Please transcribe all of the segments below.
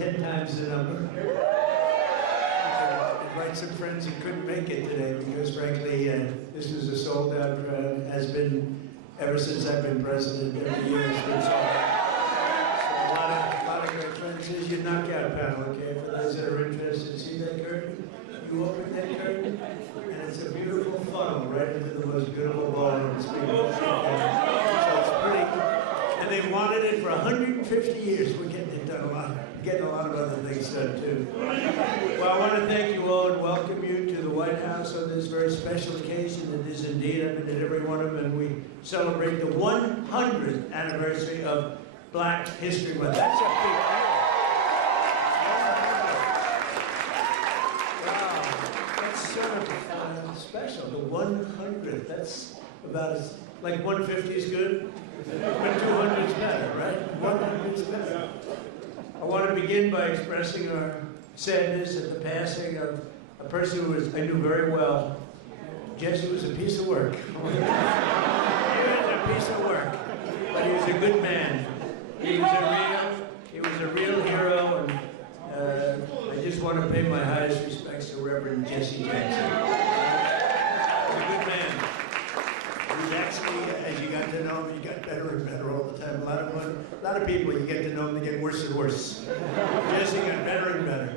10 times the number. Invite some friends who couldn't make it today because, frankly, this was a sold-out crowd. Has been ever since I've been president. Every year it's been sold out. So a lot of great friends. Here's your knockout panel, okay? For those that are interested, see that curtain? You open that curtain, and it's a beautiful funnel right into the most beautiful ballroom. It's beautiful. So it's pretty. And they wanted it for 150 years. We're getting it done a lot. Getting a lot of other things done too. Well, I want to thank you all and welcome you to the White House on this very special occasion. It is indeed. I've been at every one of them, and we celebrate the 100th anniversary of Black History Month. That's a big deal. Wow, that's sort of special. The 100th. That's about as like 150 is good, but 200 is better, right? 100 is better. I want to begin by expressing our sadness at the passing of a person who I knew very well. Jesse was a piece of work. He was a piece of work, but he was a good man. He was a real hero, and I just want to pay my highest respects to Reverend Jesse Jackson. He's a good man. He's actually, as you got to know him, you got better and better all the time. A lot of people, you get to know them, they get worse and worse. Jesse got better and better.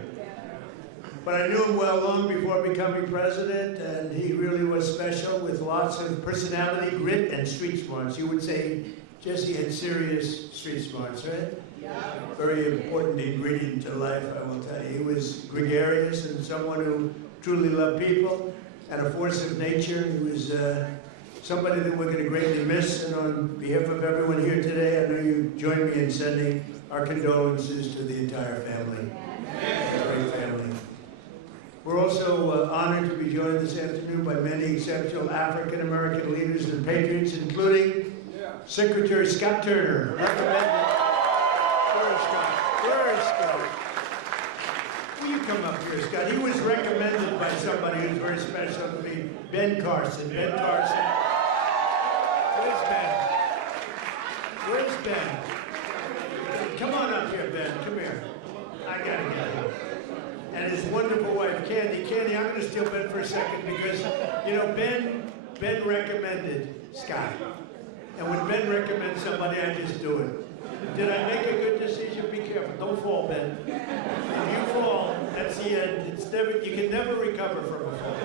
But I knew him well long before becoming president, and he really was special with lots of personality, grit, and street smarts. You would say Jesse had serious street smarts, right? Yeah. Very important ingredient to life, I will tell you. He was gregarious and someone who truly loved people and a force of nature. He was somebody that we're going to greatly miss, and on behalf of everyone here today, I know you join me in sending our condolences to the entire family. Great family. We're also honored to be joined this afternoon by many exceptional African-American leaders and patriots, including Secretary Scott Turner. Where is Scott? Will you come up here, Scott? He was recommended by somebody who's very special to me, Ben Carson. Ben Carson. Where's Ben? Come on up here, Ben. Come here. I gotta get him. And his wonderful wife, Candy. Candy, I'm gonna steal Ben for a second because, you know, Ben recommended Scott. And when Ben recommends somebody, I just do it. Did I make a good decision? Be careful. Don't fall, Ben. If you fall, that's the end. You can never recover from a fall.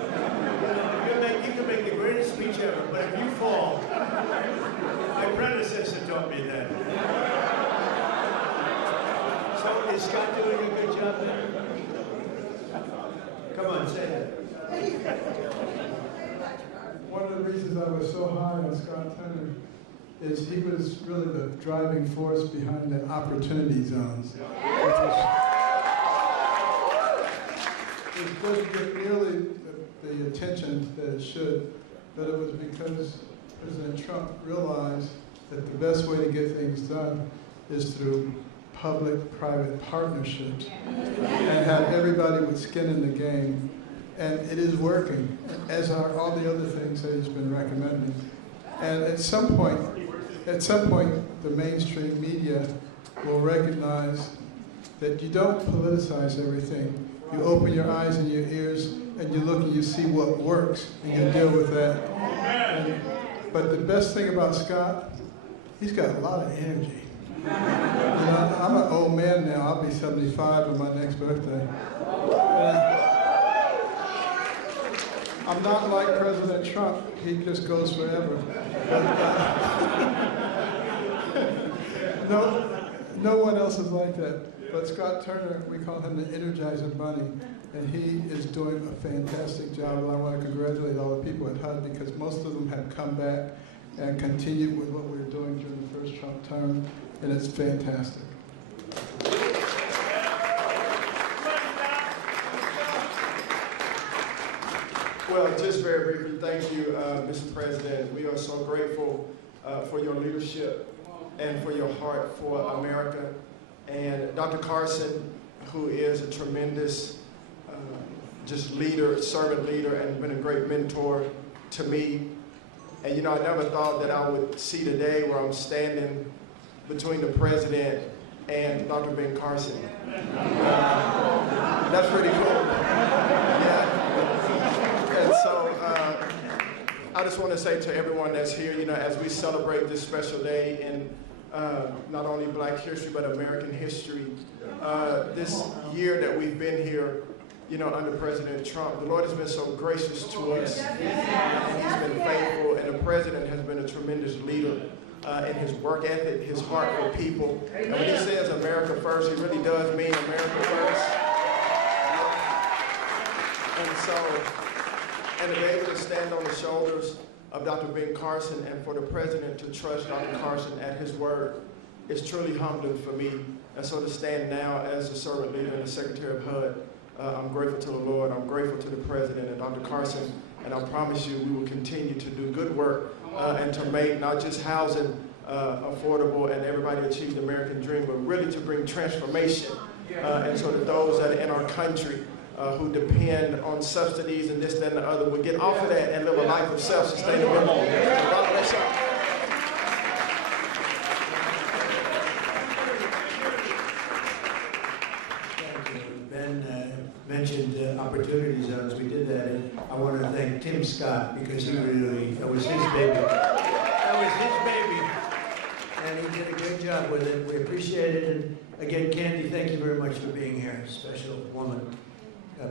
You can make the greatest speech ever, but if you fall, my predecessor taught me that. So is Scott doing a good job there? Come on, say it. One of the reasons I was so high on Scott Turner is he was really the driving force behind the opportunity zones. It doesn't get nearly the attention that it should, but it was because President Trump realized that the best way to get things done is through public-private partnerships and have everybody with skin in the game. And it is working, as are all the other things that he's been recommending. And at some point, the mainstream media will recognize that you don't politicize everything. You open your eyes and your ears, and you look and you see what works, and you deal with that. But the best thing about Scott, he's got a lot of energy. You know, I'm an old man now. I'll be 75 on my next birthday. I'm not like President Trump. He just goes forever. No one else is like that. But Scott Turner, we call him the Energizer Bunny, and he is doing a fantastic job. And I want to congratulate all the people at HUD because most of them have come back and continued with what we were doing during the first Trump term, and it's fantastic. Well, just very briefly, thank you, Mr. President. We are so grateful for your leadership and for your heart for America. And Dr. Carson, who is a tremendous just leader, servant leader, and been a great mentor to me. And I never thought that I would see the day where I'm standing between the president and Dr. Ben Carson. That's pretty cool. Yeah. And so I just want to say to everyone that's here, you know, as we celebrate this special day in not only Black history, but American history, this year that we've been here, you know, under President Trump, the Lord has been so gracious to us. He's been faithful, and the President has been a tremendous leader in his work ethic, his heart for people. And when he says America first, he really does mean America first. And so, and to be able to stand on the shoulders of Dr. Ben Carson and for the President to trust Dr. Carson at his word is truly humbling for me. And so to stand now as the servant leader and the Secretary of HUD, I'm grateful to the Lord, I'm grateful to the President and Dr. Carson, and I promise you we will continue to do good work and to make not just housing affordable and everybody achieve the American dream, but really to bring transformation. And so that those that are in our country who depend on subsidies and this, that, and the other will get off of that and live a life of self-sustainability. So God bless y'all. Mentioned opportunity zones. We did that, and I want to thank Tim Scott because he really, that was his baby. That was his baby, and he did a great job with it. We appreciate it, and again, Candy, thank you very much for being here. Special woman.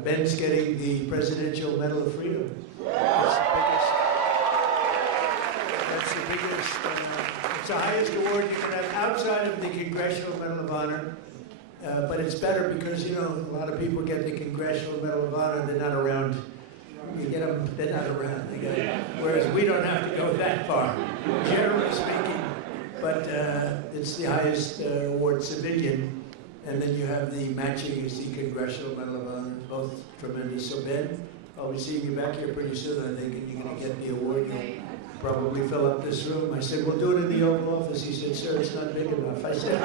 Ben's getting the Presidential Medal of Freedom. That's the biggest. It's the highest award you can have outside of the Congressional Medal of Honor. But it's better because, you know, a lot of people get the Congressional Medal of Honor, they're not around. You get them, they're not around. Whereas we don't have to go that far, generally speaking. But it's the highest award, civilian. And then you have the matching is the Congressional Medal of Honor, both tremendous. So Ben, I'll be seeing you back here pretty soon, I think, and you're going to get the award. You'll probably fill up this room. I said, we'll do it in the Oval Office. He said, sir, it's not big enough. I said,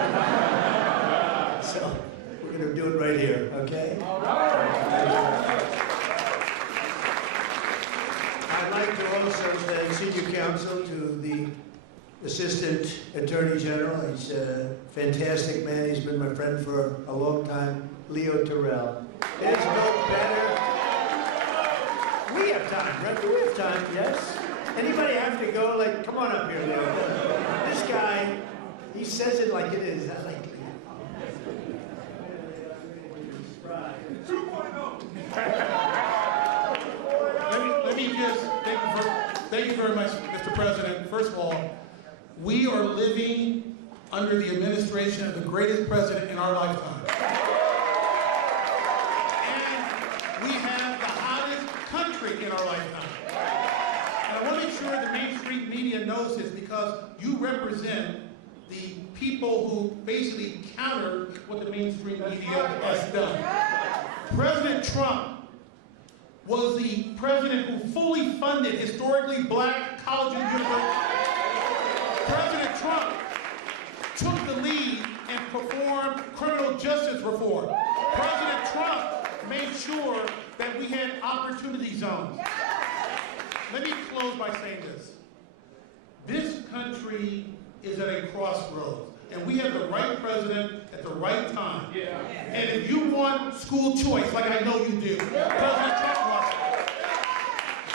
so we're going to do it right here, okay? All right. I'd like to also thank Senior Counsel to the Assistant Attorney General. He's a fantastic man. He's been my friend for a long time, Leo Terrell. There's no better. We have time, right? Do we have time? Yes? Anybody have to go? Like, come on up here, Leo. This guy, he says it like it is. I like it. Let me just thank you very much, Mr. President. First of all, we are living under the administration of the greatest president in our lifetime. And we have the hottest country in our lifetime. And I want to make sure the Main Street media knows this because you represent the people who basically counter what the mainstream media has done. President Trump was the president who fully funded historically Black colleges and universities. President Trump took the lead and performed criminal justice reform. President Trump made sure that we had opportunity zones. Let me close by saying this. This country is at a crossroads, and we have the right president at the right time. Yeah. And if you want school choice, like I know you do, President Trump wants it.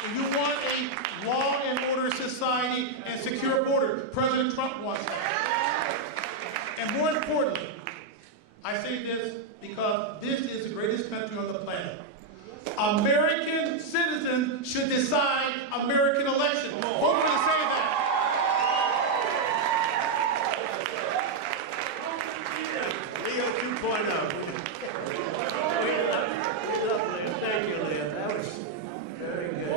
If you want a law and order society and secure borders, President Trump wants it. And more importantly, I say this because this is the greatest country on the planet. American citizens should decide American elections. Vote to say that. Leo 2.0. Thank you, Leo. That was very good.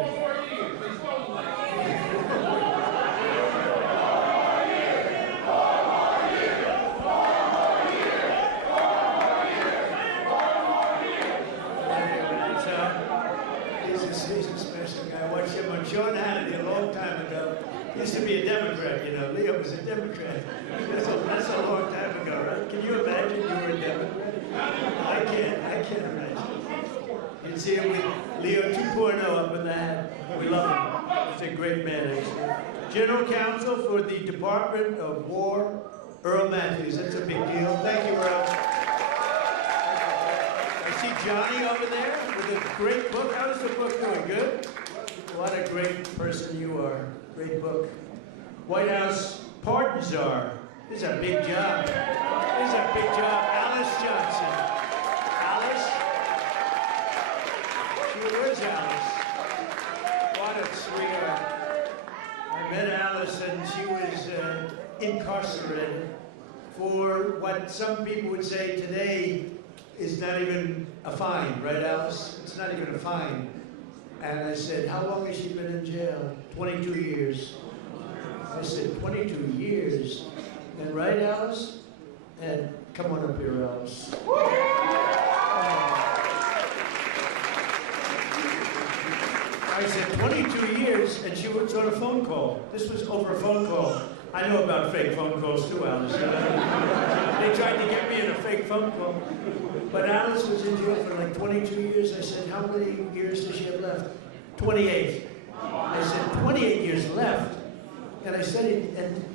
He's a special guy. I watched him on Sean Hannity a long time ago. He used to be a Democrat, you know. Leo was a Democrat. That's a long time ago, right? Can you imagine you were a Democrat? I can't imagine. You see him with Leo 2.0 up in the hat. We love him. He's a great man, actually. General Counsel for the Department of War Earl Matthews, that's a big deal. Thank you, Earl. I see Johnny over there with a great book. How is the book doing? Good? What a great person you are. Great book. White House Pardon Czar. This is a big job. This is a big job. Alice Johnson. Alice? Where's Alice? What a sweetheart. I met Alice and she was incarcerated for what some people would say today is not even a fine, right, Alice? It's not even a fine. And I said, how long has she been in jail? 22 years. I said, 22 years. And right, Alice? And come on up here, Alice. I said, 22 years, and she was on a phone call. This was over a phone call. I know about fake phone calls too, Alice. They tried to get me in a fake phone call. But Alice was in jail for like 22 years. I said, how many years does she have left? 28. I said, 28 years left. And I said it, and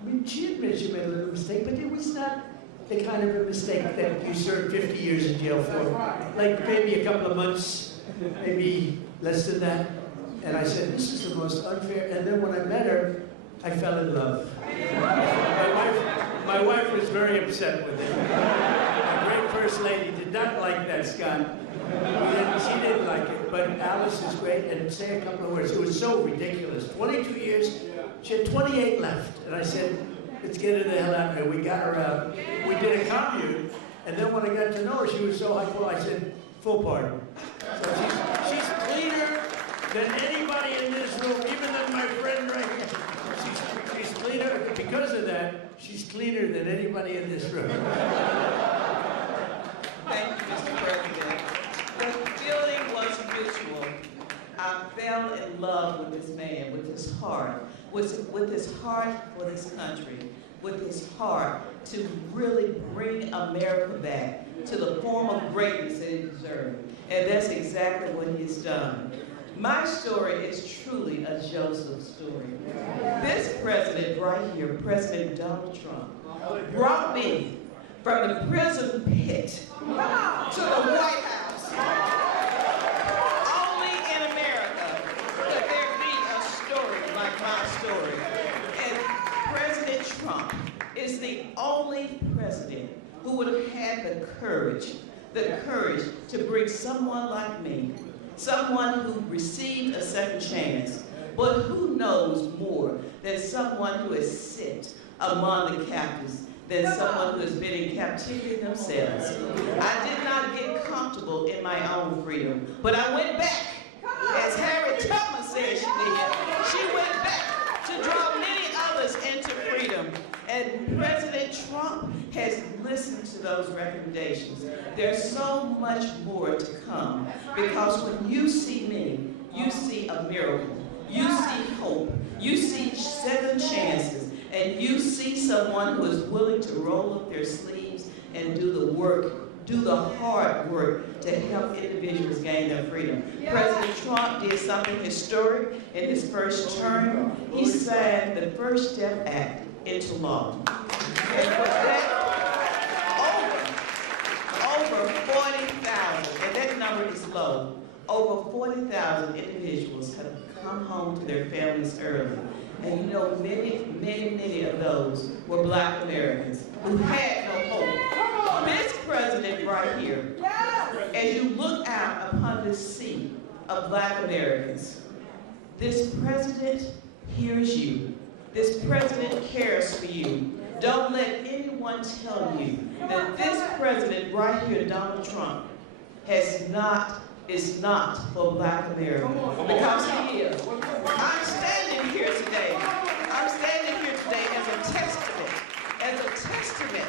I mean, she admitted she made a little mistake, but it was not the kind of a mistake that you served 50 years in jail for. Like maybe a couple of months, maybe less than that. And I said, this is the most unfair. And then when I met her, I fell in love. My wife was very upset with it. My great first lady did not like that, Scott. She didn't like it, but Alice is great, and say a couple of words. It was so ridiculous. 22 years, she had 28 left. And I said, let's get her the hell out of here. We got her out. We did a commune, and then when I got to know her, she was so high. I said, full pardon. So she's cleaner than anybody in this room, even than my friend right here. She's cleaner. Because of that, she's cleaner than anybody in this room. Thank you, Mr. President. The feeling was mutual. I fell in love with this man, with his heart, with his heart for this country, with his heart to really bring America back to the form of greatness that it deserved. And that's exactly what he's done. My story is truly a Joseph story. This president right here, President Donald Trump, brought me from the prison pit to the White House. Only in America could there be a story like my story. And President Trump is the only president who would have had the courage to bring someone like me, someone who received a second chance, but who knows more than someone who has sit among the captives, than someone who has been in captivity themselves. I did not get comfortable in my own freedom, but I went back, as Harriet Tubman said she did. She went back to draw many others into freedom. And President Trump has listened to those recommendations. There's so much more to come, because when you see me, you see a miracle. You see hope. You see second chances. And you see someone who is willing to roll up their sleeves and do the work, do the hard work to help individuals gain their freedom. President Trump did something historic in his first term. He signed the First Step Act into law. And with that, over 40,000, and that number is low, over 40,000 individuals have come home to their families early. And you know, many of those were Black Americans who had no hope. This president right here, as you look out upon this sea of Black Americans, this president hears you. This president cares for you. Don't let anyone tell you that this president right here, Donald Trump, is not for Black America, because he is. I'm standing here today as a testament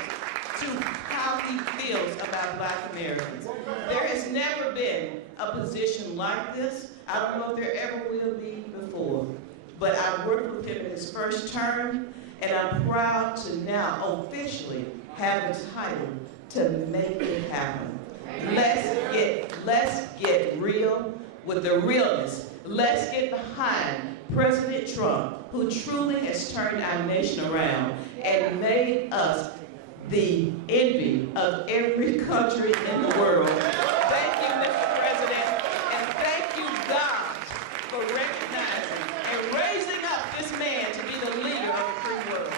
to how he feels about Black Americans. There has never been a position like this. I don't know if there ever will be before, but I worked with him in his first term, and I'm proud to now officially have the title to make it happen. Let's get real with the realness. Let's get behind President Trump, who truly has turned our nation around. and made us the envy of every country in the world. Thank you, Mr. President, and thank you, God, for recognizing and raising up this man to be the leader of a free world.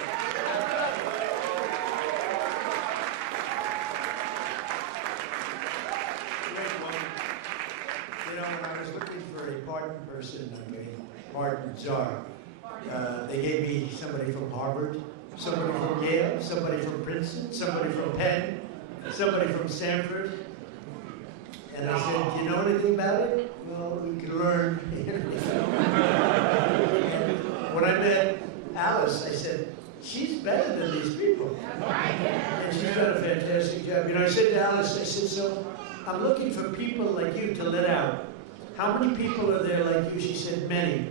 You know, when I was looking for a pardon person, a pardon czar, they gave me somebody from Harvard, somebody from Yale, somebody from Princeton, somebody from Penn, somebody from Stanford. And I said, do you know anything about it? Well, we can learn. When I met Alice, I said, she's better than these people. And she's done a fantastic job. You know, I said to Alice, I said, so I'm looking for people like you to let out. How many people are there like you? She said, many.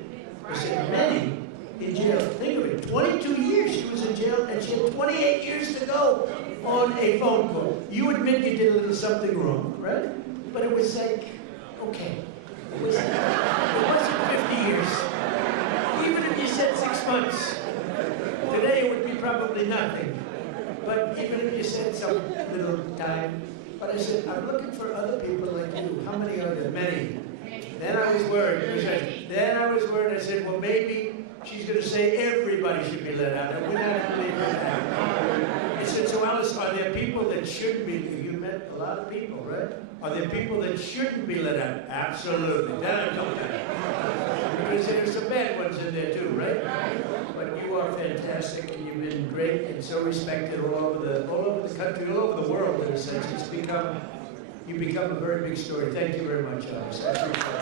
I said, many? In jail. Think of it, 22 years she was in jail, and she had 28 years to go on a phone call. You admit you did a little something wrong, right? But it was like, okay. It wasn't 50 years. Even if you said 6 months, today it would be probably nothing. But even if you said some little time, but I said, I'm looking for other people like you. How many are there? Many. Then I was worried. Then I was worried. I said, well, maybe she's going to say everybody should be let out. And we're not going to leave that. I said, so Alice, are there people that shouldn't be? You met a lot of people, right? Are there people that shouldn't be let out? Absolutely. Then I told her. Because there's some bad ones in there too, right? But you are fantastic, and you've been great and so respected all over the country, all over the world in a sense. You've become a very big story. Thank you very much, Alice. I appreciate it.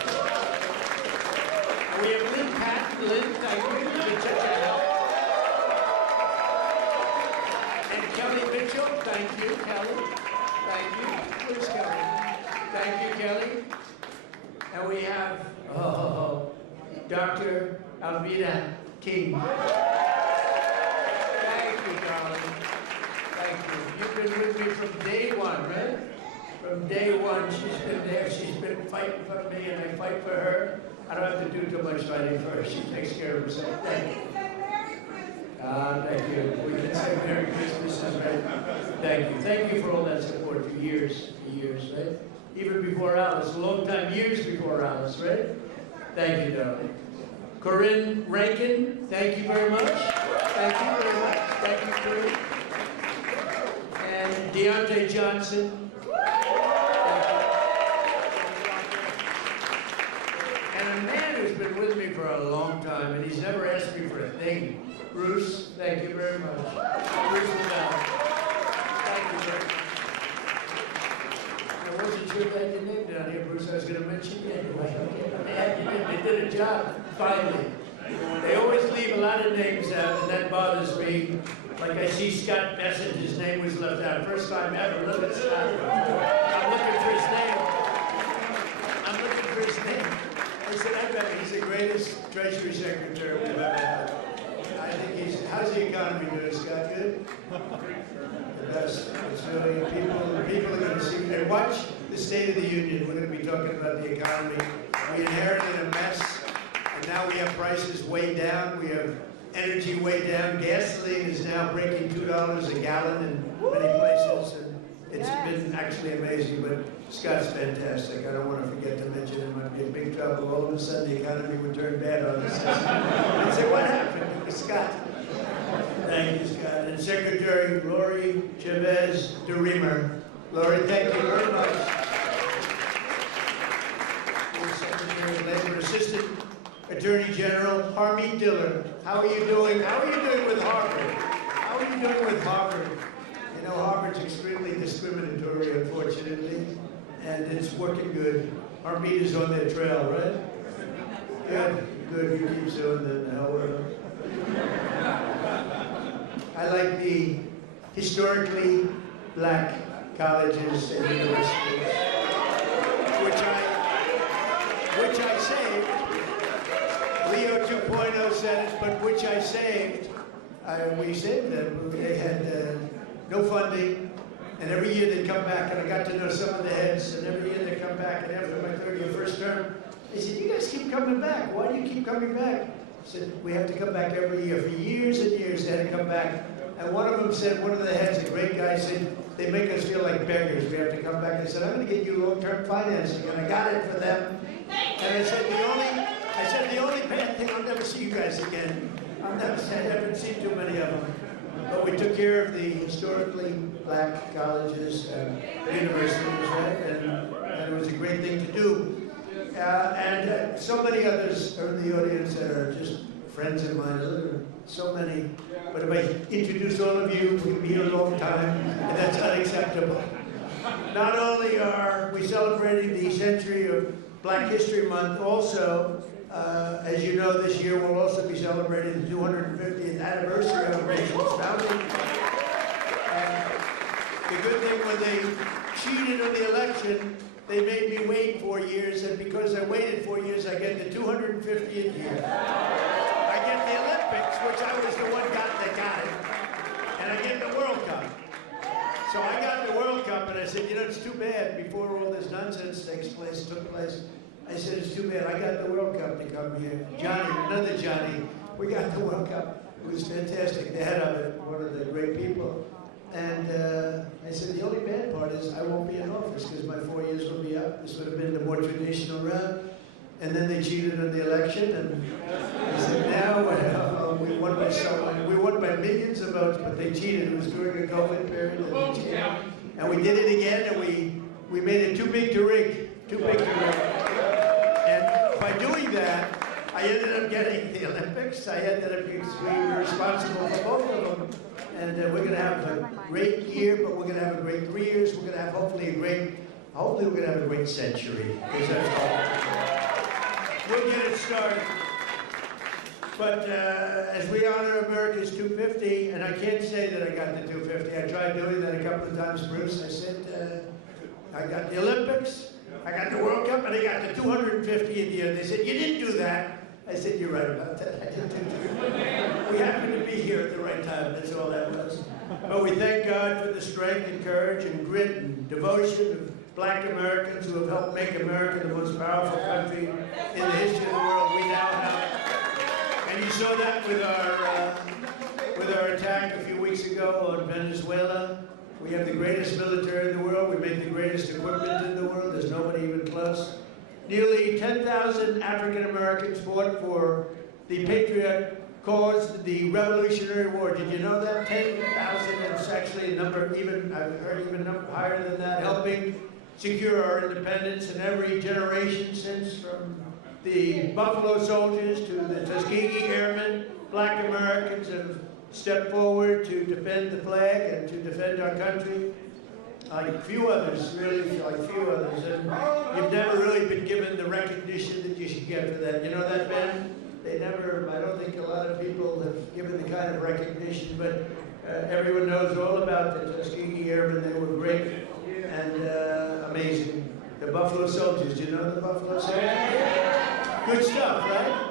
We have Lynn Patton. Lynn, thank you. Good to help. And Kelly Mitchell, thank you, Kelly. Thank you. Where's Kelly? Thank you, Kelly. And we have Dr. Alveda King. Thank you, darling. Thank you. You've been with me from day one, right? From day one, she's been there. She's been fighting for me, and I fight for her. I don't have to do too much fighting for her. She takes care of herself. Thank you. Thank you. We can say Merry Christmas, right? Thank you. Thank you for all that support for years, right? Even before Alice, a long time, years before Alice, right? Thank you, darling. Corinne Rankin, thank you very much. Thank you very much. Thank you, Corinne. And Deontay Johnson. And a man who's been with me for a long time, and he's never asked me for a thing. Bruce, thank you very much. Bruce Lavelle. Thank you very much. I wasn't sure if I had your name down here, Bruce. I was going to mention you anyway. They did a job, finally. They always leave a lot of names out, and that bothers me. Like I see Scott Bessent, his name was left out. First time ever. Look at Scott. I'm looking for his name. I'm looking for his name. I said, I bet he's the greatest Treasury Secretary we've ever had. I think he's, how's the economy doing, Scott? Good? The best. It's really, people are going to see, and watch the State of the Union. We're going to be talking about the economy. We inherited a mess, and now we have prices way down. We have energy way down. Gasoline is now breaking $2 a gallon in many places, and it's been actually amazing, but Scott's fantastic. I don't want to forget to mention him. I'd be in big trouble. All of a sudden, the economy would turn bad on us. I'd say, what happened? It was Scott. Thank you, Scott. And Secretary Lori Chavez DeReamer. Lori, thank you very much. Secretary of Labor, Assistant Attorney General Harmeet Dillard. How are you doing? How are you doing with Harvard? How are you doing with Harvard? You know, Harvard's extremely discriminatory, unfortunately, and it's working good. Harmeet is on their trail, right? Good. Good. You keep doing that now. I like the historically black colleges and universities, which I saved. Leo 2.0 said it, but which I saved. We saved them. They had no funding, and every year they'd come back, and I got to know some of the heads, and every year they'd come back, and after my third year, first term, they said, you guys keep coming back. Why do you keep coming back? I said, we have to come back every year. For years and years, they had to come back. And one of them said, one of the heads, a great guy, said, they make us feel like beggars. We have to come back. I said, I'm going to get you long-term financing, and I got it for them. And I said, the only bad thing, I'll never see you guys again. I haven't seen too many of them. But we took care of the historically black colleges and universities, right? And it was a great thing to do. And so many others are in the audience that are just friends of mine. There are so many. But if I introduce all of you, we'll be here a long time, and that's unacceptable. Not only are we celebrating the century of Black History Month, also, as you know, this year we'll also be celebrating the 250th anniversary of the nation's founding. And the good thing, when they cheated on the election, they made me wait 4 years, and because I waited 4 years, I get the 250th year. I get the Olympics, which I was the one that got it, and I get the World Cup. So I got the World Cup, and I said, you know, it's too bad before all this nonsense took place. I said, it's too bad. I got the World Cup to come here. Johnny, another Johnny, we got the World Cup. It was fantastic. The head of it, one of the great people. And I said, the only bad part is I won't be in office because my 4 years will be up. This would have been the more traditional route. And then they cheated in the election, and I said, now we won by we won by millions of votes, but they cheated. It was during a COVID period, and they cheated. And we did it again, and we made it too big to rig, too big to rig. And by doing that, I ended up getting the Olympics. I ended up being responsible for both of them. And we're going to have a great year, but we're going to have a great 3 years. We're going to have hopefully we're going to have a great century. We'll get it started. But as we honor America's 250, and I can't say that I got the 250. I tried doing that a couple of times, Bruce. I said, I got the Olympics, I got the World Cup, and I got the 250th year. They said, you didn't do that. I said, you're right about that. I didn't do that. We happened to be here at the right time. That's all that was. But we thank God for the strength and courage and grit and devotion of Black Americans who have helped make America the most powerful country in the history of the world we now have. And you saw that with our attack a few weeks ago on Venezuela. We have the greatest military in the world. We make the greatest equipment in the world. There's nobody even close. Nearly 10,000 African Americans fought for the patriot cause, the Revolutionary War. Did you know that? 10,000. It's actually a number I've heard even higher than that, helping secure our independence in every generation since, from the Buffalo Soldiers to the Tuskegee Airmen. Black Americans have stepped forward to defend the flag and to defend our country. Like few others, really, like few others. And you've never really been given the recognition that you should get for that. You know that, Ben? They never, I don't think a lot of people have given the kind of recognition, but everyone knows all about the Tuskegee Airmen. They were great and amazing. The Buffalo Soldiers, do you know the Buffalo Soldiers? Good stuff, right?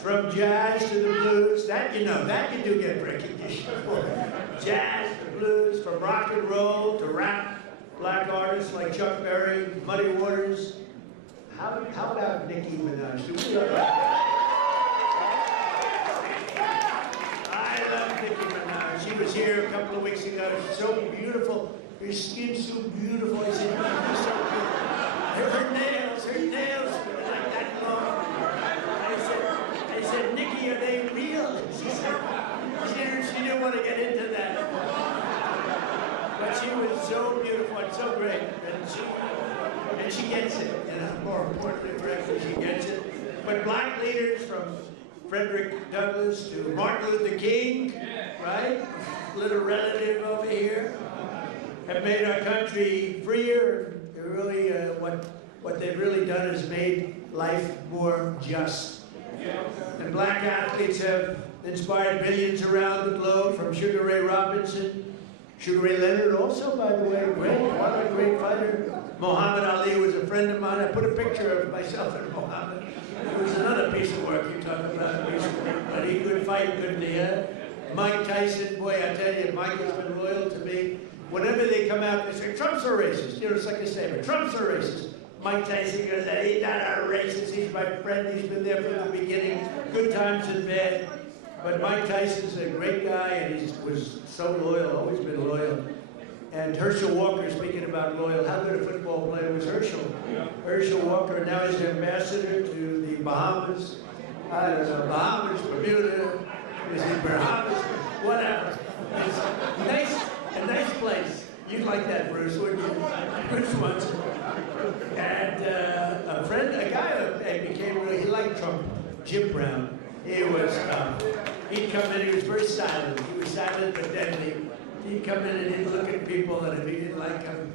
From jazz to the blues, that you know, that you do get recognition for. Jazz to blues, from rock and roll to rap, black artists like Chuck Berry, Muddy Waters. How about Nicki Minaj? Do we love her? I love Nicki Minaj. She was here a couple of weeks ago. She's so beautiful. Her skin's so beautiful. I said, you're so beautiful. Her nails were like that long. I said, Nicki, are they real? She said, she didn't want to get into that. But she was so beautiful and so great. And she gets it. And more importantly, frankly, she gets it. But black leaders from Frederick Douglass to Martin Luther King, right? Little relative over here, have made our country freer. Really, what they've really done is made life more just. And black athletes have inspired millions around the globe, from Sugar Ray Robinson, Sugar Ray Leonard also, by the way, what a great fighter. Muhammad Ali was a friend of mine. I put a picture of myself and Muhammad. It was another piece of work you talk about, a piece of work, but he could fight, couldn't he? Mike Tyson, boy, I tell you, Mike has been loyal to me. Whenever they come out, they say, Trump's a racist. You know, it's like a statement, Trump's a racist. Mike Tyson goes, he's not a racist, he's my friend, he's been there from the beginning, good times and bad. But Mike Tyson's a great guy, and he was so loyal, always been loyal. And Herschel Walker, speaking about loyal, how good a football player was Herschel? Herschel Walker now is ambassador to the Bahamas. I don't know, Bahamas, Bermuda, is it Bahamas? Whatever. It's a nice place. You'd like that, Bruce, wouldn't you? Bruce wants it. And a guy I became really, he liked Trump, Jim Brown. He was, he'd come in, he was very silent. He was silent but deadly. He'd come in and he'd look at people, and if he didn't like them,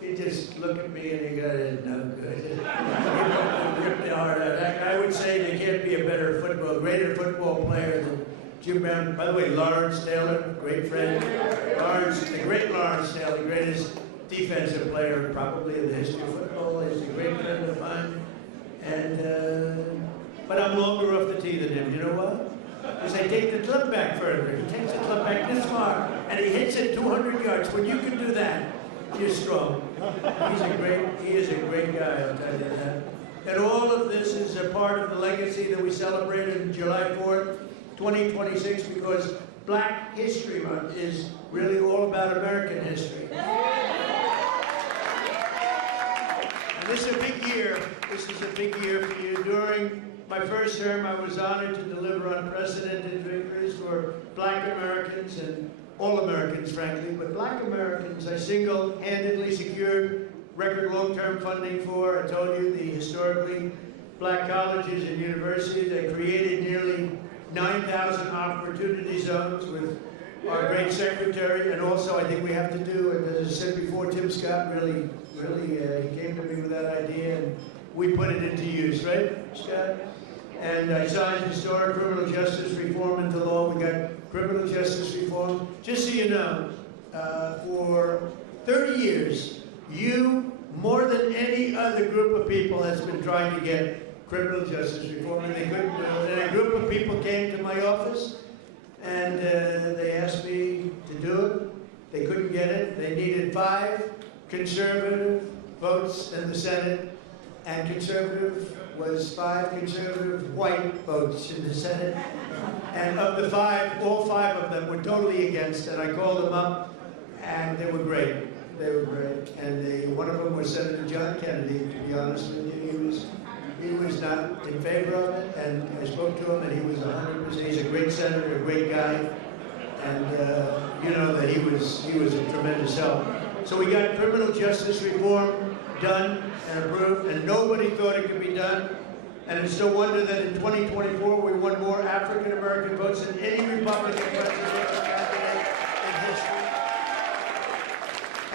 he'd just look at me and he'd go, no good. He'd rip the heart out. I would say there can't be a greater football player than Jim Brown. By the way, Lawrence Taylor, great friend. The great Lawrence Taylor, the greatest defensive player probably in the history of football. He's a great friend of mine. And, but I'm longer off the tee than him. You know what? Because I take the club back further. He takes the club back this far, and he hits it 200 yards. When you can do that, you're strong. He is a great guy, I'll tell you that. And all of this is a part of the legacy that we celebrated on July 4th, 2026, because Black History Month is really all about American history. And this is a big year. This is a big year for you. During my first term, I was honored to deliver unprecedented victories for Black Americans and all Americans, frankly, but Black Americans I single-handedly secured record long-term funding for. I told you, the historically Black colleges and universities. I created nearly 9,000 opportunity zones with our great secretary, and also I think we have to do, and as I said before, Tim Scott really, he came to me with that idea, and we put it into use, right, Scott? And I signed historic criminal justice reform into law. We got criminal justice reform. Just so you know, for 30 years, you, more than any other group of people, has been trying to get criminal justice reform, and they couldn't do it. And a group of people came to my office, and they asked me to do it. They couldn't get it. They needed 5 conservative votes in the Senate, and conservative was 5 conservative white votes in the Senate. And of the 5, all 5 of them were totally against it. I called them up, and they were great. They were great. And one of them was Senator John Kennedy, to be honest with you. He was not in favor of it, and I spoke to him, and he was 100%. He's a great senator, a great guy, and you know that he was a tremendous help. So we got criminal justice reform done and approved, and nobody thought it could be done. And it's no wonder that in 2024 we won more African American votes than any Republican presidential candidate in history.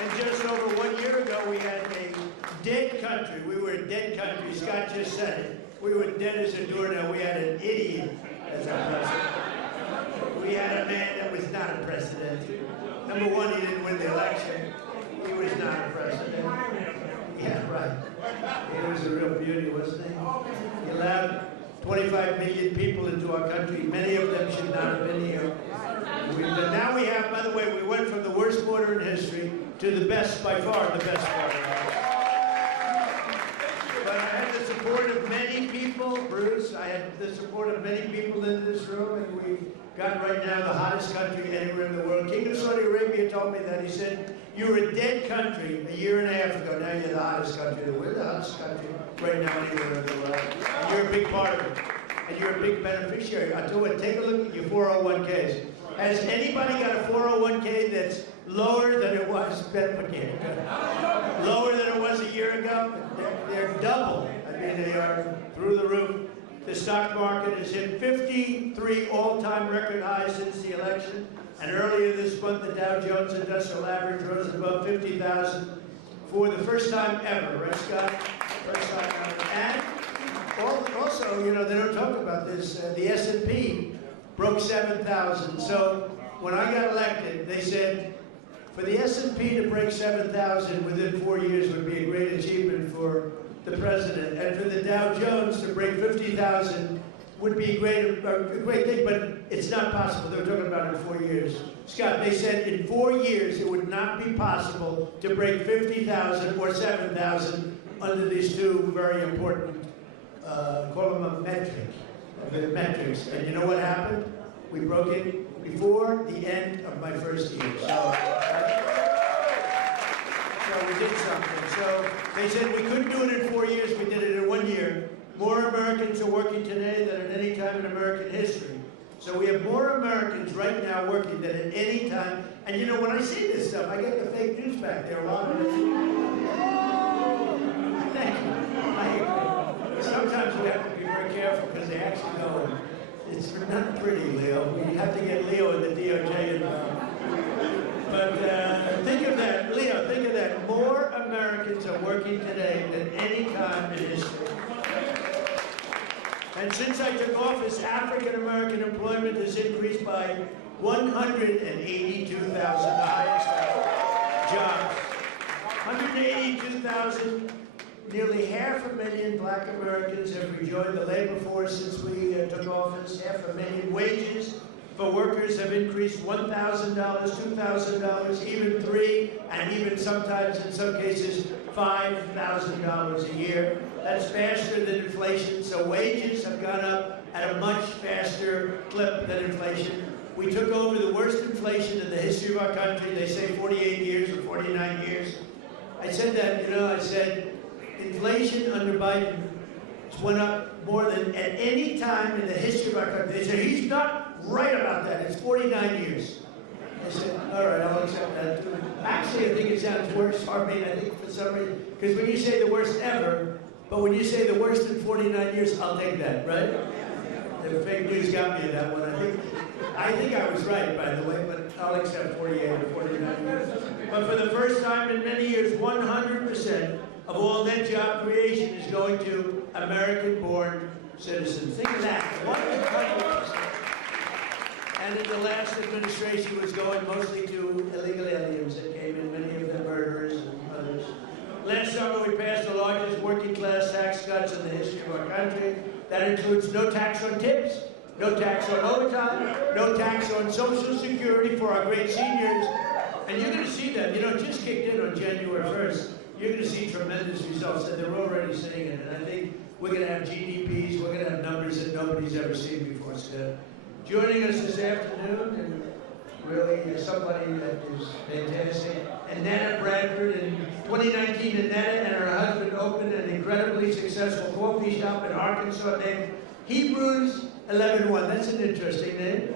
And just over 1 year ago, we had a dead country. We were a dead country. Scott just said it. We were dead as a doornail. We had an idiot as our president. We had a man that was not a president. Number one, he didn't win the election. He was not a president. Yeah, right. He was a real beauty, wasn't he? He allowed 25 million people into our country. Many of them should not have been here. Now we have, by the way, we went from the worst border in history to the best, by far, the best border. But I had the support of many people, Bruce. I had the support of many people in this room, and we got right now the hottest country anywhere in the world. King of Saudi Arabia told me that. He said, you were a dead country a year and a half ago. Now you're the hottest country. We're the hottest country right now anywhere in the world. And you're a big part of it. And you're a big beneficiary. I tell you what, take a look at your 401ks. Has anybody got a 401k that's lower than it was, lower than it was a year ago? They're double. I mean, they are through the roof. The stock market has hit 53 all-time record highs since the election. And earlier this month, the Dow Jones Industrial Average rose above 50,000 for the first time ever, right, Scott? First time ever. And also, you know, they don't talk about this, the S&P broke 7,000. So when I got elected, they said, for the S&P to break 7,000 within 4 years would be a great achievement for the president. And for the Dow Jones to break 50,000 would be a great thing, but it's not possible. They were talking about it in 4 years. Scott, they said in 4 years it would not be possible to break 50,000 or 7,000 under these two very important, call them a metric. Metrics. And you know what happened? We broke it before the end of my first year. So we did something. So they said we couldn't do it in 4 years. We did it in 1 year. More Americans are working today than at any time in American history. So we have more Americans right now working than at any time. And you know, when I see this stuff, I get the fake news back there a lot of it. Thank you. Sometimes we have to be very careful because they actually know it's not pretty, Leo. We have to get Leo in the DOJ involved. But think of that, Leo, think of that. More Americans are working today than any time in history. And since I took office, African-American employment has increased by 182,000, the highest jobs. 182,000, nearly 500,000 black Americans have rejoined the labor force since we took office. 500,000 wages for workers have increased $1,000, $2,000, even $3,000, and even sometimes, in some cases, $5,000 a year. That's faster than inflation, so wages have gone up at a much faster clip than inflation. We took over the worst inflation in the history of our country. They say 48 years or 49 years. I said that, you know, I said inflation under Biden went up more than at any time in the history of our country. They said, he's not right about that. It's 49 years. I said, all right, I'll accept that. Actually, I think it sounds worse for me. I think for some reason, because when you say the worst ever, but when you say the worst in 49 years, I'll take that, right? The fake news got me in that one. I think I was right, by the way, but I'll accept 48 or 49 years. But for the first time in many years, 100% of all net job creation is going to American-born citizens. Think of that, 100%. And in the last administration, it was going mostly to illegal aliens that came in, many of them murderers and others. Last summer, we passed the largest working-class tax cuts in the history of our country. That includes no tax on tips, no tax on overtime, no tax on Social Security for our great seniors. And you're going to see that. You know, it just kicked in on January 1st. You're going to see tremendous results, and they're already seeing it. And I think we're going to have GDPs, we're going to have numbers that nobody's ever seen before. So, joining us this afternoon, and really somebody that is fantastic, Annetta Bradford. In 2019, Annetta and her husband opened an incredibly successful coffee shop in Arkansas named Hebrews 11:1. That's an interesting name.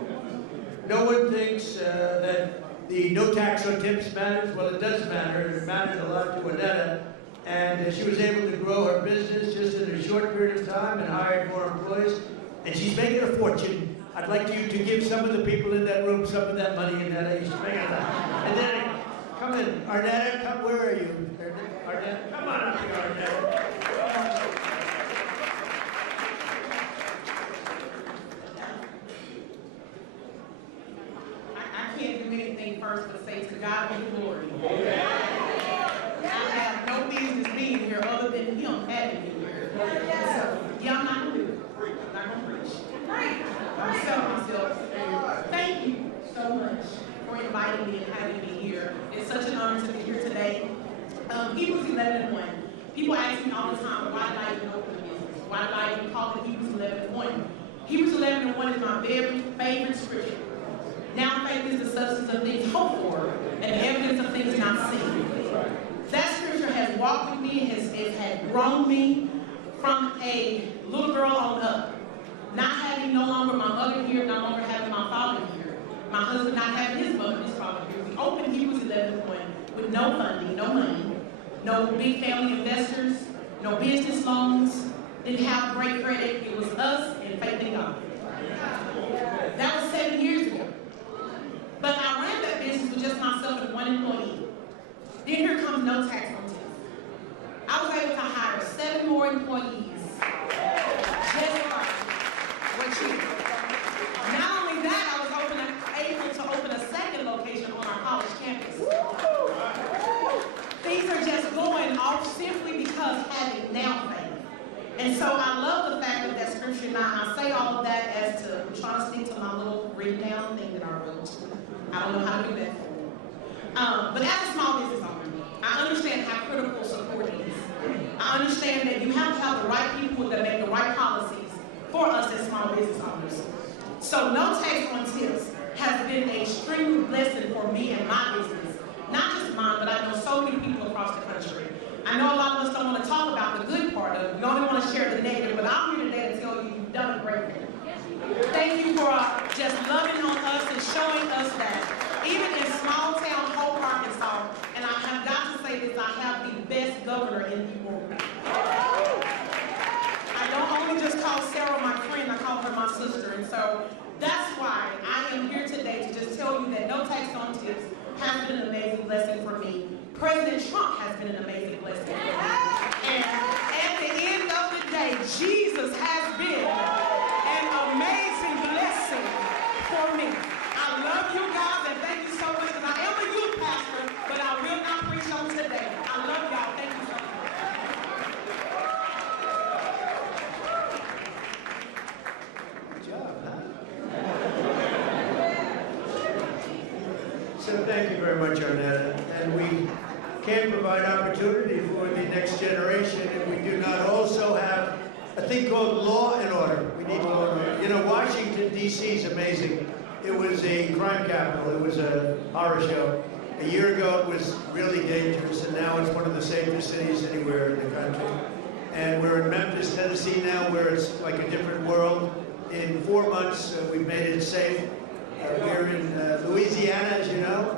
No one thinks that the no tax on tips matters. Well, it does matter. It matters a lot to Annetta. And she was able to grow her business just in a short period of time and hired more employees. And she's making a fortune. I'd like you to give some of the people in that room some of that money, Annetta. She's making a lot. And then, come in. Arnetta, come, where are you? Arnetta, come on up here, Arnetta. I can't do anything first but say to God be the glory. I have no business being here other than Him having me here. So, yeah, I'm not going to do it. I'm not going to preach. Myself. Thank you so much for inviting me and having me here. It's such an honor to be here today. Hebrews 11:1. People ask me all the time, why did I even open a business? Why did I even call it Hebrews 11:1? Hebrews 11:1 is my very favorite scripture. Now faith is the substance of things hoped for and the evidence of things not seen. That scripture has walked with me, it has grown me from a little girl on up. Not having no longer my mother here, no longer having my father here. My husband not having his mother, his father here. We opened Hebrews 11:1 with no funding, no money, no big family investors, no business loans, didn't have great credit. It was us and faith in God. That was 7 years ago. But I ran that business with just myself and one employee. Then here comes no tax on tips. I was able to hire 7 more employees. Just like what you. Not only that, I was able to open a second location on our college campus. Things are just going off simply because having now faith. And so I love the fact that scripture, now I say all of that as to, I'm trying to stick to my little written down thing that I wrote. I don't know how to do that. But as a small business owner, I understand how critical support is. I understand that you have to have the right people that make the right policies for us as small business owners. So no tax on tips has been an extreme blessing for me and my business. Not just mine, but I know so many people across the country. I know a lot of us don't want to talk about the good part of it. We only want to share the negative, but I'm here today to tell you you've done a great thing. Thank you for just loving on us and showing us that even in small town Hope, Arkansas, and I have got to say this, I have the best governor in the world. I don't only just call Sarah my friend, I call her my sister. And so that's why I am here today to just tell you that no tax on tips has been an amazing blessing for me. President Trump has been an amazing blessing for me. And at the end of the day, Jesus has been an amazing blessing for me. I love you guys and thank you so much. And I am a youth pastor, but I will not preach on today. I love y'all. Thank you so much. Good job, huh? So thank you very much, Arnetta. And we can provide opportunity for the next generation, and we do not also have a thing called law and order. We need law and order. You know, Washington, D.C. is amazing. It was a crime capital. It was a horror show. A year ago, it was really dangerous, and now it's one of the safest cities anywhere in the country. And we're in Memphis, Tennessee now, where it's like a different world. In 4 months, we've made it safe. We're in Louisiana, as you know,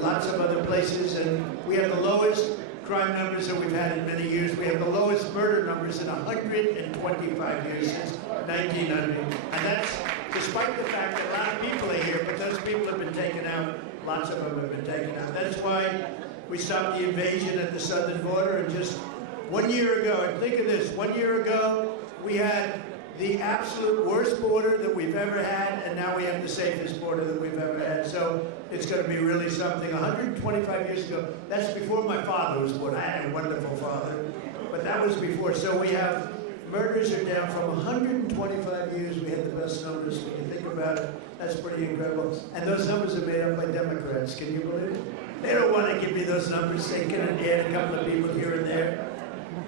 lots of other places, and we have the lowest crime numbers that we've had in many years. We have the lowest murder numbers in 125 years since 1900. And that's despite the fact that a lot of people are here, but those people have been taken out. Lots of them have been taken out. That's why we stopped the invasion at the southern border. And just 1 year ago, and think of this, 1 year ago, we had the absolute worst border that we've ever had, and now we have the safest border that we've ever had. So it's going to be really something. 125 years ago, that's before my father was born. I had a wonderful father, but that was before. So we have, murders are down from 125 years. We had the best numbers. When you think about it, that's pretty incredible. And those numbers are made up by Democrats. Can you believe it? They don't want to give me those numbers. They can add a couple of people here and there.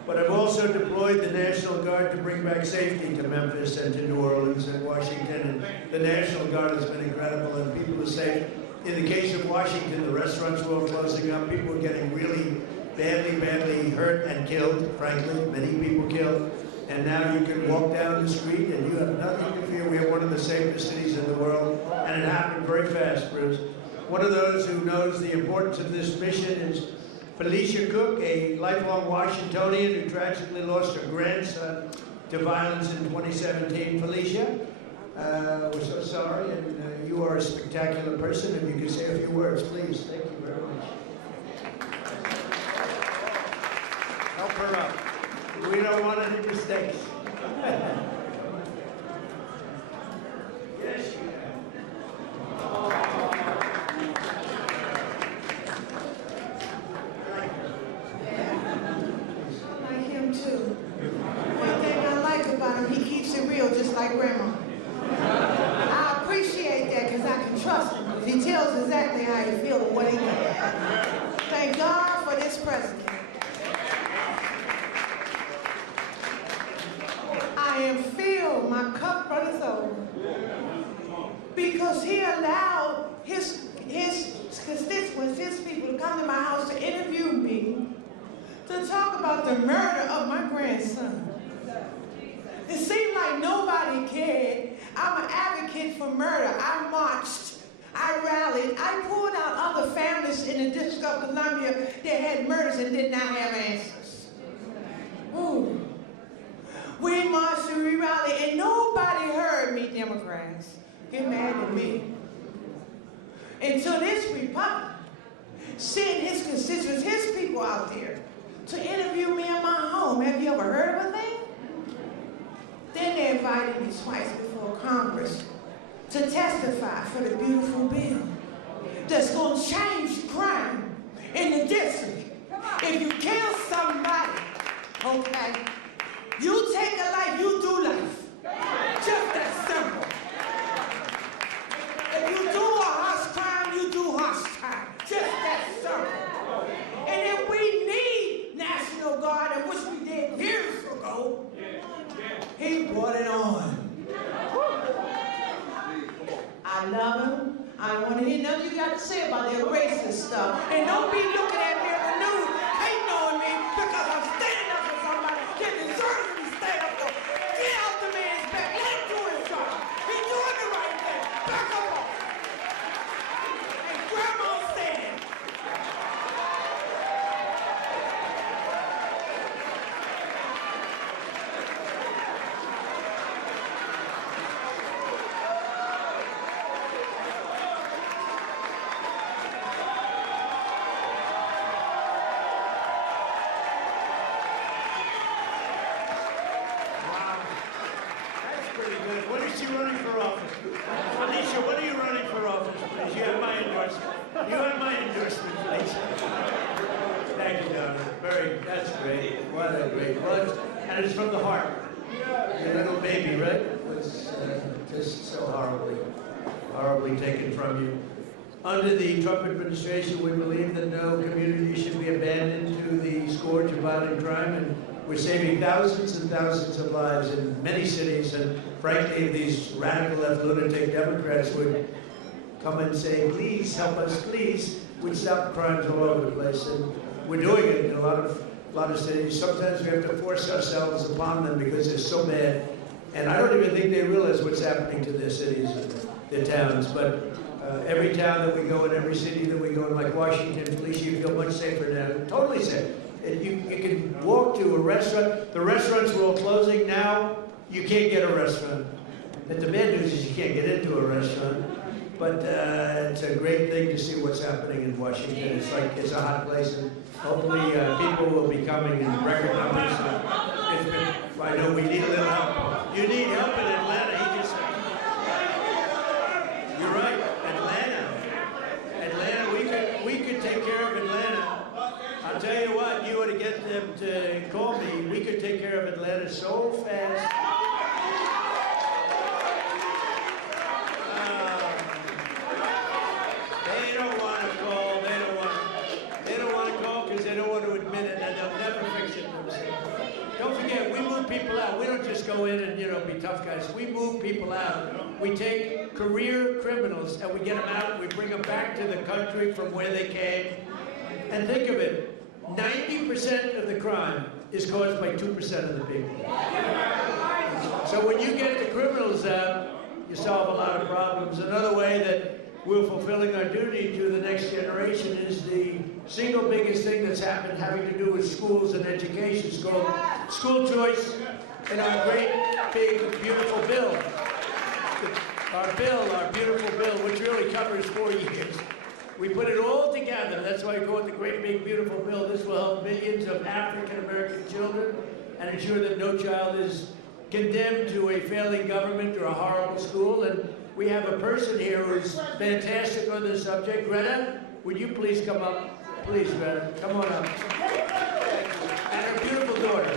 But I've also deployed the National Guard to bring back safety to Memphis and to New Orleans and Washington. And the National Guard has been incredible, and people are safe. In the case of Washington, the restaurants were all closing up. People were getting really badly hurt and killed, frankly. Many people killed. And now you can walk down the street and you have nothing to fear. We have one of the safest cities in the world. And it happened very fast, Bruce. One of those who knows the importance of this mission is Felicia Cook, a lifelong Washingtonian who tragically lost her grandson to violence in 2017. Felicia, we're so sorry, and you are a spectacular person. If you could say a few words, please. Thank you very much. Help her up. We don't want any mistakes. Yes, you just like Grandma. I appreciate that because I can trust him. He tells exactly how he feels and what he wants. Thank God for this president. I am filled, my cup runneth over. Because he allowed his constituents, his people to come to my house to interview me, to talk about the murder of my grandson. It seemed like nobody cared. I'm an advocate for murder. I marched. I rallied. I pulled out other families in the District of Columbia that had murders and did not have answers. Ooh. We marched and we rallied, and nobody heard me, Democrats. Get mad at me. Until this Republican sent his constituents, his people out there to interview me in my home. Have you ever heard of a thing? Then they invited me twice before Congress to testify for the beautiful bill that's going to change crime in the district. If you kill somebody, okay, you take a life, you do life. Just that simple. If you do a harsh crime, you do harsh crime. Just that simple. And if we need National Guard, and which we did years ago, he brought it on. don't want to hear nothing you got to say about that racist stuff. And don't be looking at me on the news, hating on me because I'm standing up for somebody that deserves to be stand up for. Get out the man's back. Let him do his job. He's doing the right thing. Back up off. And Grandma said, When is she running for office? Alicia, when are you running for office, please? You have my endorsement. You have my endorsement, please. Thank you, Donna. That's great. What a great lunch. And it's from the heart. Your little baby, right? It was just so horribly taken from you. Under the Trump administration, we believe that no community should be abandoned to the scourge of violent crime, and we're saving thousands and thousands of lives in many cities, and frankly, these radical left lunatic Democrats would come and say, please help us, please, we'd stop crimes all over the place. And we're doing it in a lot of cities. Sometimes we have to force ourselves upon them because they're so bad. And I don't even think they realize what's happening to their cities and their towns. But every town that we go in, every city that we go in, like Washington, Felicia, you feel much safer now, totally safe. You can walk to a restaurant. The restaurants are all closing now. You can't get a restaurant. And the bad news is you can't get into a restaurant. But it's a great thing to see what's happening in Washington. It's like it's a hot place, and hopefully people will be coming in record numbers. I know we need a little help. You need help in Atlanta. He just. You're right, Atlanta. We could take care of Atlanta. I'll tell you what, you ought to get them to call me. We could take care of Atlanta so fast. They don't want to call. They don't want to call because they don't want to admit it, and they'll never fix it themselves. Don't forget, we move people out. We don't just go in and be tough guys. We move people out. We take career criminals and we get them out. We bring them back to the country from where they came. And think of it. 90% of the crime is caused by 2% of the people. So when you get the criminals out, you solve a lot of problems. Another way that we're fulfilling our duty to the next generation is the single biggest thing that's happened having to do with schools and education. It's called school choice in our great, big, beautiful bill. Our beautiful bill, which really covers 4 years. We put it all together. That's why we call it the Great Big Beautiful Bill. This will help millions of African-American children and ensure that no child is condemned to a failing government or a horrible school. And we have a person here who's fantastic on this subject. Greta, would you please come up? Please, Greta, come on up. And her beautiful daughter.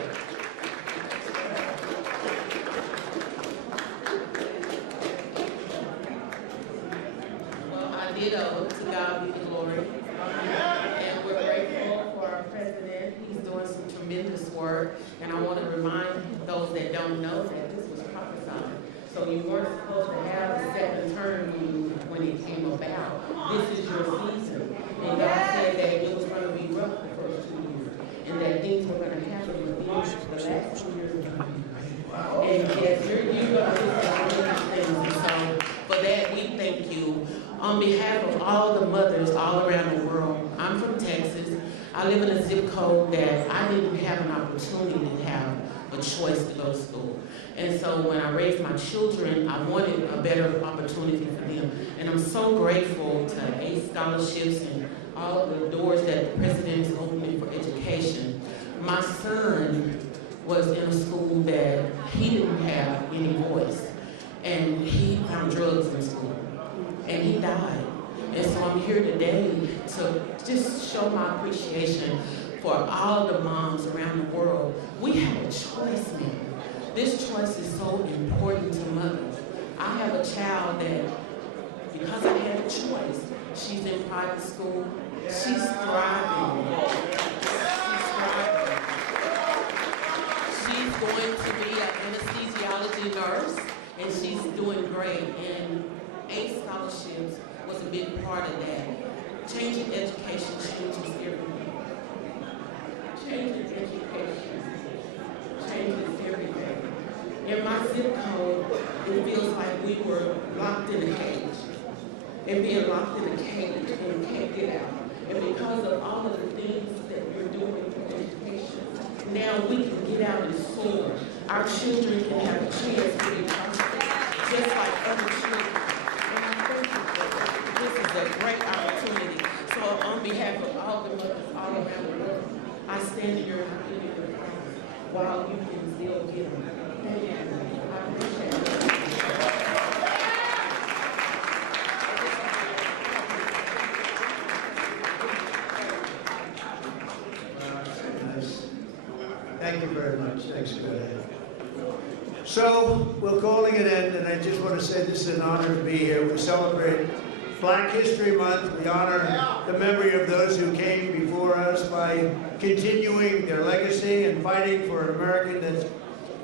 To God be the glory. And we're grateful for our president. He's doing some tremendous work. And I want to remind those that don't know that this was prophesied. So you weren't supposed to have a second term when it came about. This is your season. And God said that it was going to be rough the first 2 years. And that things were going to happen with the last 2 years are going to be right. And yes, you're going to do some things. And so for that, we thank you. On behalf of all the mothers all around the world, I'm from Texas. I live in a zip code that I didn't have an opportunity to have a choice to go to school. And so when I raised my children, I wanted a better opportunity for them. And I'm so grateful to ACE scholarships and all of the doors that the president is opening for education. My son was in a school that he didn't have any voice. And he found drugs in school. And he died. And so I'm here today to just show my appreciation for all the moms around the world. We have a choice now. This choice is so important to mothers. I have a child that, because I had a choice, she's in private school, she's thriving. She's going to be an anesthesiology nurse, and she's doing great. And ACE scholarships was a big part of that. Changing education changes everything. Changing education changes everything. In my zip code, it feels like we were locked in a cage. And being locked in a cage and we can't get out. And because of all of the things that we're doing for education, now we can get out and soar. Our children can have a chance to be just like other children. And I think that this is a great opportunity. So on behalf of all the mothers all around the world, I stand in your while you can still get them. Thank you. I appreciate it. Thank you very much. Thanks, Greta. So, we're calling it end, and I just want to say this is an honor to be here. We celebrate Black History Month. We honor the memory of those who came before us by continuing their legacy and fighting for an America that's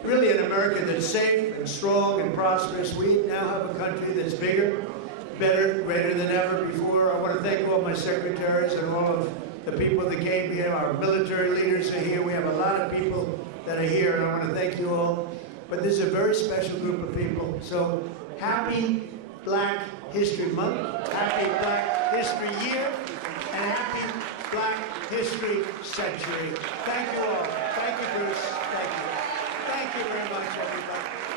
really an America that's safe and strong and prosperous. We now have a country that's bigger, better, greater than ever before. I want to thank all my secretaries and all of the people that came here. Our military leaders are here. We have a lot of people that are here, and I want to thank you all. But this is a very special group of people. So happy Black History Month, happy Black History Year, and happy Black History Century. Thank you all. Thank you, Bruce. Thank you. Thank you very much, everybody.